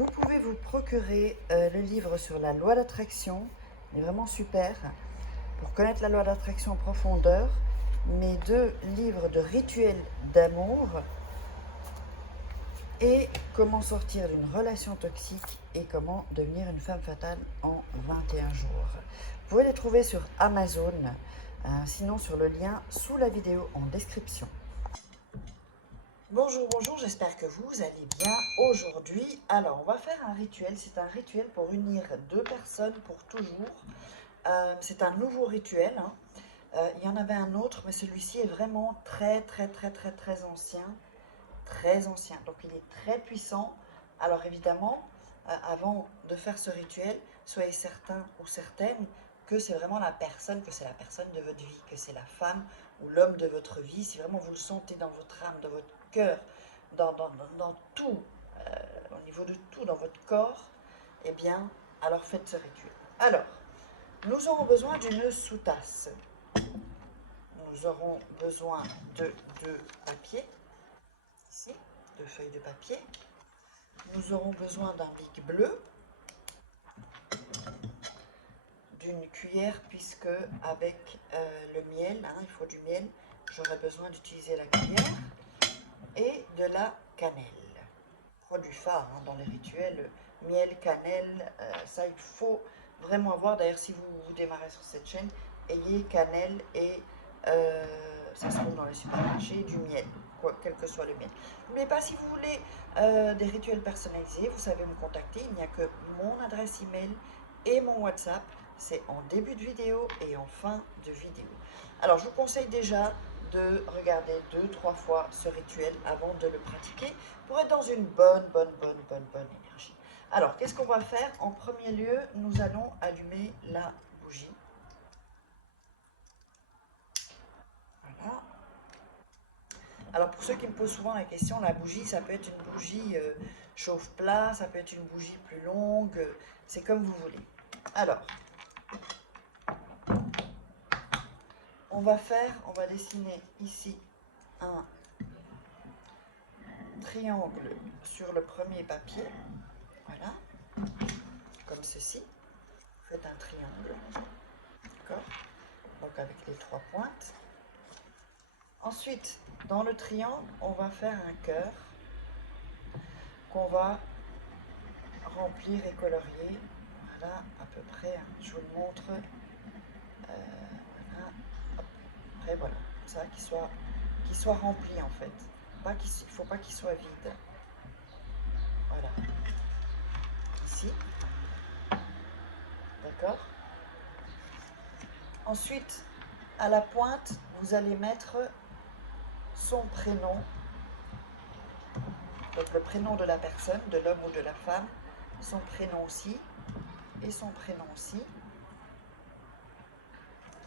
Vous pouvez vous procurer le livre sur la loi d'attraction, il est vraiment super, pour connaître la loi d'attraction en profondeur, mes 2 livres de rituels d'amour et comment sortir d'une relation toxique et comment devenir une femme fatale en 21 jours. Vous pouvez les trouver sur Amazon, sinon sur le lien sous la vidéo en description. Bonjour, bonjour, j'espère que vous allez bien aujourd'hui. Alors, on va faire un rituel. C'est un rituel pour unir 2 personnes pour toujours. C'est un nouveau rituel, hein. Il y en avait un autre, mais celui-ci est vraiment très ancien. Très ancien. Donc, il est très puissant. Alors, évidemment, avant de faire ce rituel, soyez certain ou certaine que c'est vraiment la personne, que c'est la personne de votre vie, que c'est la femme ou l'homme de votre vie. Si vraiment vous le sentez dans votre âme, dans votre cœur, dans tout, au niveau de tout, dans votre corps, eh bien, alors faites ce rituel. Alors, nous aurons besoin d'une sous-tasse. Nous aurons besoin de 2 papiers, ici, 2 feuilles de papier. Nous aurons besoin d'un bic bleu, d'une cuillère, puisque avec le miel, hein, il faut du miel, j'aurai besoin d'utiliser la cuillère, et de la cannelle. Produit phare, hein, dans les rituels, miel, cannelle, ça il faut vraiment avoir. D'ailleurs, si vous démarrez sur cette chaîne, ayez cannelle et ça se trouve dans les supermarchés, du miel, quel que soit le miel. N'oubliez pas, si vous voulez des rituels personnalisés, vous savez me contacter. Il n'y a que mon adresse email et mon WhatsApp. C'est en début de vidéo et en fin de vidéo. Alors, je vous conseille déjà de regarder 2-3 fois ce rituel avant de le pratiquer pour être dans une bonne énergie. Alors, qu'est-ce qu'on va faire? En premier lieu, nous allons allumer la bougie. Voilà. Alors, pour ceux qui me posent souvent la question, la bougie, ça peut être une bougie chauffe-plat, ça peut être une bougie plus longue, c'est comme vous voulez. Alors, on va dessiner ici un triangle sur le premier papier, voilà, comme ceci. Faites un triangle, d'accord, donc avec les 3 pointes. Ensuite, dans le triangle, on va faire un cœur qu'on va remplir et colorier. Voilà, à peu près, hein, je vous le montre. Voilà, hop, après, voilà, ça, qu'il soit rempli en fait. Il ne faut pas qu'il soit vide. Voilà, ici, d'accord. Ensuite, à la pointe, vous allez mettre son prénom, donc le prénom de la personne, de l'homme ou de la femme, son prénom aussi, et son prénom aussi.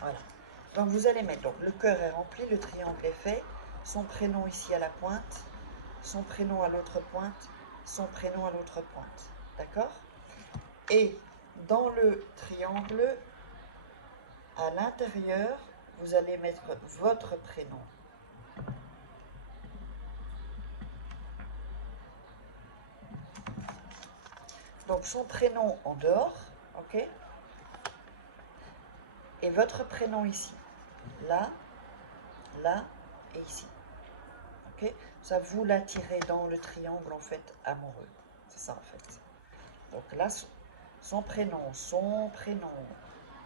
Voilà. Donc vous allez mettre, donc le cœur est rempli, le triangle est fait, son prénom ici à la pointe, son prénom à l'autre pointe, son prénom à l'autre pointe. D'accord? Et dans le triangle, à l'intérieur, vous allez mettre votre prénom. Donc son prénom en dehors, ok? Et votre prénom ici. Là, là et ici. Ok? Ça, vous l'attirez dans le triangle en fait amoureux. C'est ça en fait. Donc là, son prénom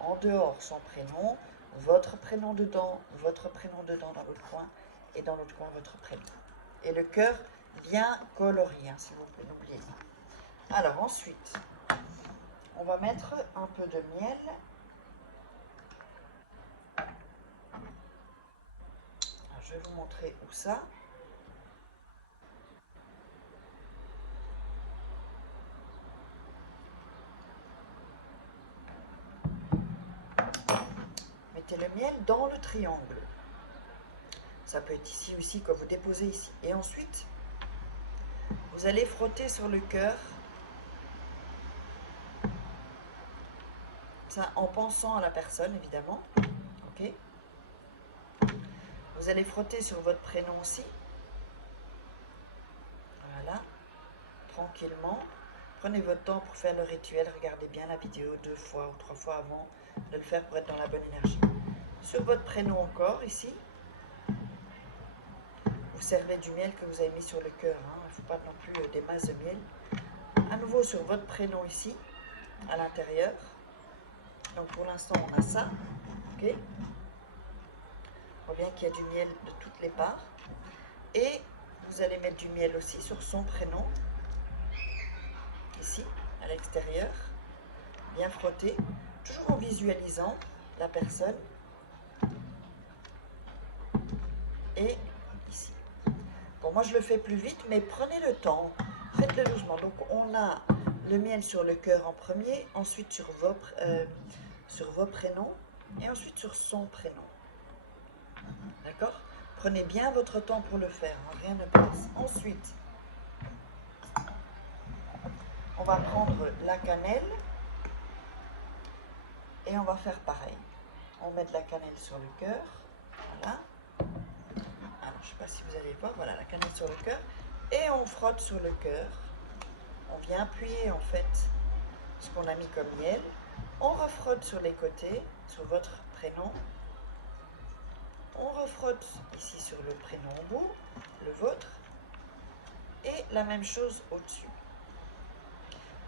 en dehors, son prénom, votre prénom dedans dans l'autre coin, et dans l'autre coin, votre prénom. Et le cœur bien coloré, hein, s'il vous plaît, n'oubliez pas. Alors ensuite, on va mettre un peu de miel. Alors, je vais vous montrer où ça. Mettez le miel dans le triangle. Ça peut être ici aussi, quand vous déposez ici. Et ensuite, vous allez frotter sur le cœur, ça en pensant à la personne, évidemment. Ok? Vous allez frotter sur votre prénom aussi. Voilà. Tranquillement. Prenez votre temps pour faire le rituel. Regardez bien la vidéo 2 fois ou 3 fois avant de le faire pour être dans la bonne énergie. Sur votre prénom encore, ici, vous servez du miel que vous avez mis sur le cœur. Hein. Il ne faut pas non plus des masses de miel. À nouveau sur votre prénom ici, à l'intérieur. Donc pour l'instant, on a ça. Ok. On voit bien qu'il y a du miel de toutes les parts. Et vous allez mettre du miel aussi sur son prénom. Ici, à l'extérieur. Bien frotter. Toujours en visualisant la personne. Et ici. Bon, moi je le fais plus vite, mais prenez le temps. Faites-le doucement. Donc on a le miel sur le cœur en premier, ensuite sur vos prénoms, et ensuite sur son prénom. D'accord? Prenez bien votre temps pour le faire, hein, rien ne passe. Ensuite, on va prendre la cannelle et on va faire pareil. On met de la cannelle sur le cœur, voilà. Alors, je ne sais pas si vous allez voir, voilà la cannelle sur le cœur. Et on frotte sur le cœur. On vient appuyer en fait ce qu'on a mis comme miel. On refrotte sur les côtés, sur votre prénom. On refrotte ici sur le prénom au bout, le vôtre. Et la même chose au-dessus.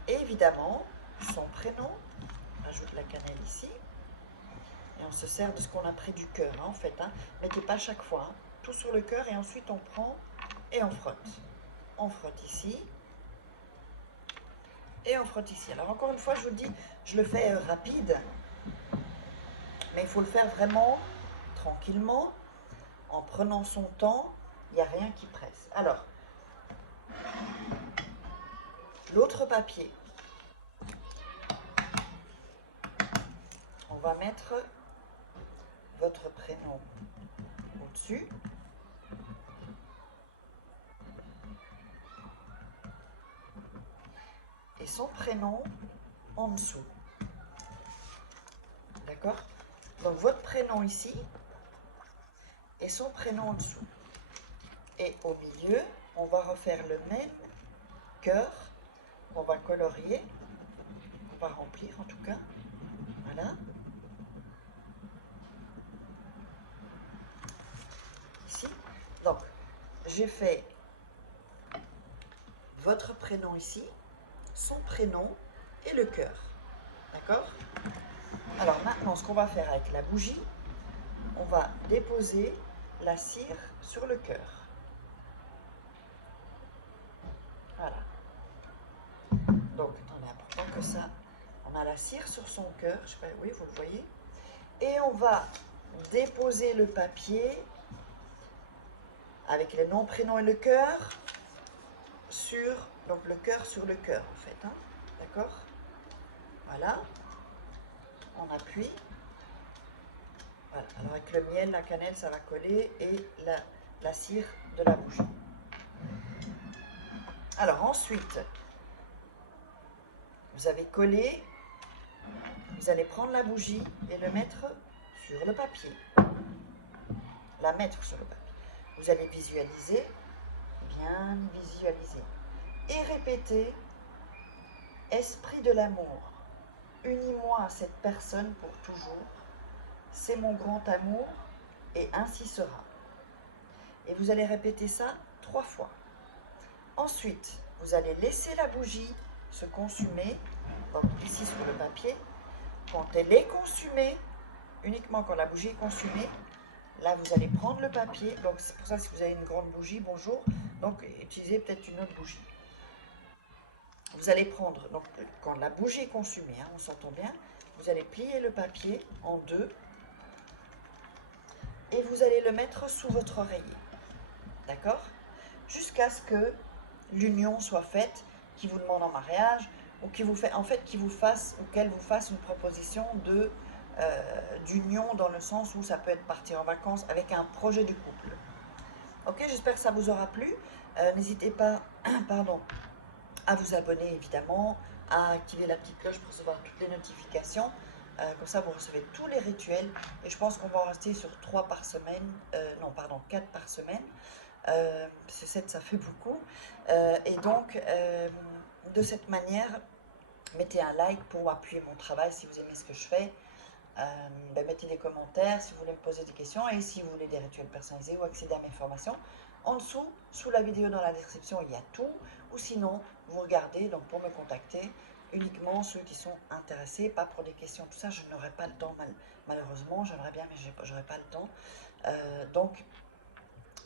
Et évidemment, son prénom, on ajoute la cannelle ici. Et on se sert de ce qu'on a pris du cœur, hein, en fait. Hein. Mettez pas chaque fois, hein. Tout sur le cœur et ensuite on prend et on frotte. On frotte ici. Et on frotte ici. Alors encore une fois, je vous dis, je le fais rapide. Mais il faut le faire vraiment tranquillement, en prenant son temps. Il n'y a rien qui presse. Alors, l'autre papier. On va mettre votre prénom au-dessus. Et son prénom en dessous. D'accord? Donc votre prénom ici et son prénom en dessous. Et au milieu, on va refaire le même cœur. On va colorier. On va remplir en tout cas. Voilà. Ici. Donc, j'ai fait votre prénom ici, son prénom et le cœur. D'accord? Alors maintenant, ce qu'on va faire avec la bougie, on va déposer la cire sur le cœur. Voilà. Donc, on est important que ça. On a la cire sur son cœur, je sais pas, oui, vous le voyez. Et on va déposer le papier avec les noms, prénoms et le cœur sur, donc le cœur sur le cœur en fait, hein, d'accord? Voilà, on appuie. Voilà, alors avec le miel, la cannelle, ça va coller et la cire de la bougie. Alors ensuite, vous avez collé, vous allez prendre la bougie et le mettre sur le papier. La mettre sur le papier. Vous allez visualiser, bien visualiser. Et répéter, esprit de l'amour, unis-moi à cette personne pour toujours. C'est mon grand amour et ainsi sera. Et vous allez répéter ça 3 fois. Ensuite, vous allez laisser la bougie se consumer, donc ici sur le papier. Quand elle est consumée, uniquement quand la bougie est consumée, là vous allez prendre le papier. Donc c'est pour ça, si vous avez une grande bougie, bonjour, donc utilisez peut-être une autre bougie. Vous allez prendre, donc quand la bougie est consumée, hein, on s'entend bien, vous allez plier le papier en deux et vous allez le mettre sous votre oreiller. D'accord? Jusqu'à ce que l'union soit faite, qui vous demande en mariage, ou qui vous fait, en fait, qui vous fasse, ou qu'elle vous fasse une proposition de d'union, dans le sens où ça peut être partir en vacances avec un projet du couple. Ok, j'espère que ça vous aura plu. N'hésitez pas, pardon, à vous abonner évidemment, à activer la petite cloche pour recevoir toutes les notifications. Comme ça, vous recevez tous les rituels. Et je pense qu'on va en rester sur 3 par semaine. Non, pardon, 4 par semaine. 7, ça fait beaucoup. Et donc, de cette manière, mettez un like pour appuyer mon travail si vous aimez ce que je fais. Mettez des commentaires si vous voulez me poser des questions et si vous voulez des rituels personnalisés ou accéder à mes formations. En dessous, sous la vidéo dans la description, il y a tout. Ou sinon, vous regardez, donc pour me contacter, uniquement ceux qui sont intéressés, pas pour des questions, tout ça, je n'aurai pas le temps, malheureusement, j'aimerais bien, mais je n'aurai pas le temps.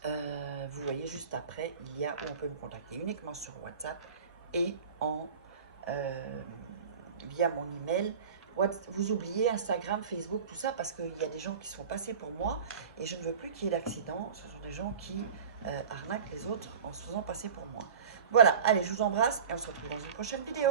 Vous voyez juste après, il y a où on peut me contacter uniquement sur WhatsApp et via mon email. Vous oubliez Instagram, Facebook, tout ça, parce qu'il y a des gens qui sont passés pour moi et je ne veux plus qu'il y ait d'accident. Ce sont des gens qui arnaquent les autres en se faisant passer pour moi. Voilà, allez, je vous embrasse et on se retrouve dans une prochaine vidéo.